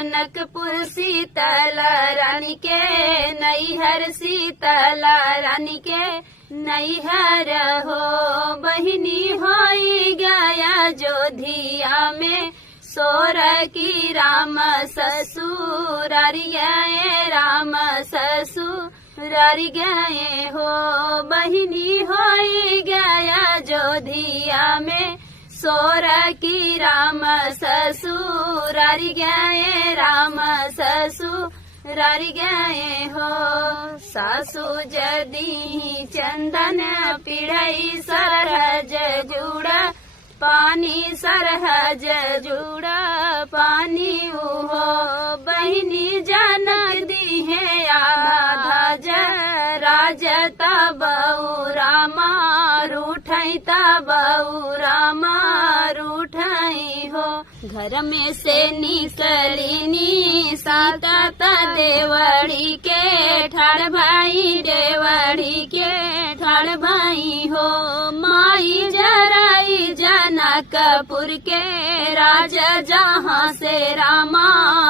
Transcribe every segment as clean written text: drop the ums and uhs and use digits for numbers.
जनकपुर शीतला रानी के नैहर, शीतला रानी के नैहर हो। बहिनी होई गया जोधिया में सोर की राम ससुरार गए, राम ससुरार गए हो। बहिनी होई गया जोधिया में सोर की राम ससुरार गए, राम ससुरार गए हो। सासु जदी चंदन पिढ़ई सरहज जुड़ा, पानी सरहज जुड़ा पानी हो। बहिनी जनक दी है आधा राज तबऊ रामा रूठई, तबऊ रामा रूठई हो। घर में से निकलिनी साता देवड़ी के ठाड़ भाई, देवड़ी के ठाड़ भाई हो। माई जराई जनकपुर के राजा जहाँ से रामा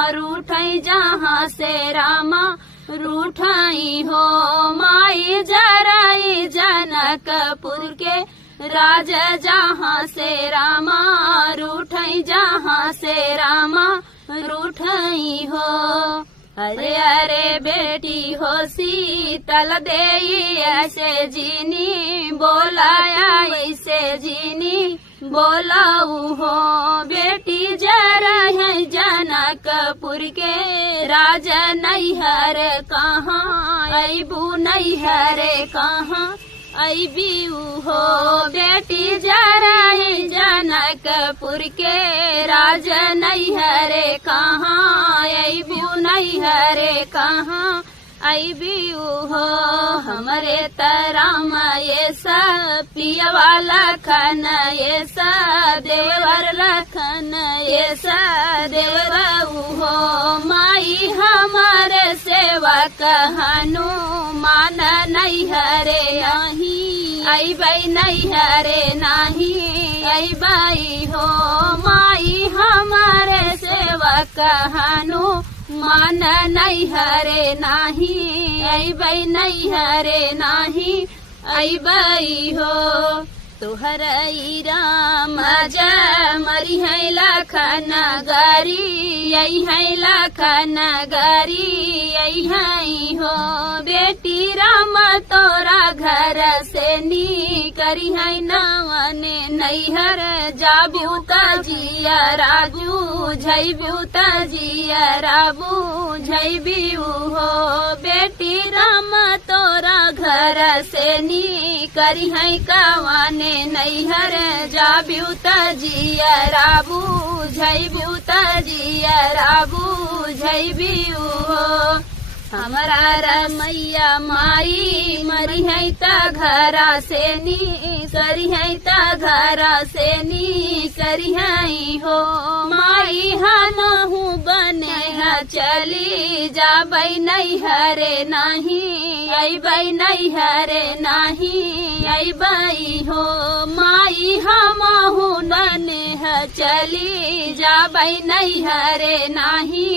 रूठई, जहाँ से रामा रूठई हो। माई जराई जनकपुर के राजा जहाँ से रामा रूठई, जहाँ से रामा रूठई हो। अरे अरे बेटी हो शीतल देई ऐसे जीनी, बोलाया ऐसे जीनी बोलाऊ हो। बेटी जरा है जनकपुर के राजा नैहर कहाँ, अबू नैहर कहाँ अबू हो। बेटी जरा है जनकपुर के राजा नैहर कहाँ, अबू नैहर कहाँ अबू हो। हमरे तराम ये सब पिया वाला खन, ये सब देवर लखन, ये सब देवरू हो। माई हमारे सेवा कहनु मान नैहरे आही, अबई नैहरे नाही अबई हो। माई हमारे सेवा कहनु मान नैहरे नाही, अबई नैहरे नाही अबई हो। तुहर राम मरी है लखन गारी, यही है लखन गारी यही है हो। बेटी राम तोरा घर से नी करी है नवने नैहर, जाबू तजिया राजू झैबू तजिया राबू झैबू हो। बेटी राम तोरा घर से नी करी है कवाने नैहर, जाबू तजिया राबू झैबू तजिया राबू झैबू हो। हमारा रमैया माई मरी है त घरा से नी करी है त घरा से नी करी है हो। माई हनहु बने है चली जाबई नैहरे नाही, अबई नैहरे नाही अबई हो। माई हमहु बने है चली जाबई नैहरे नाही।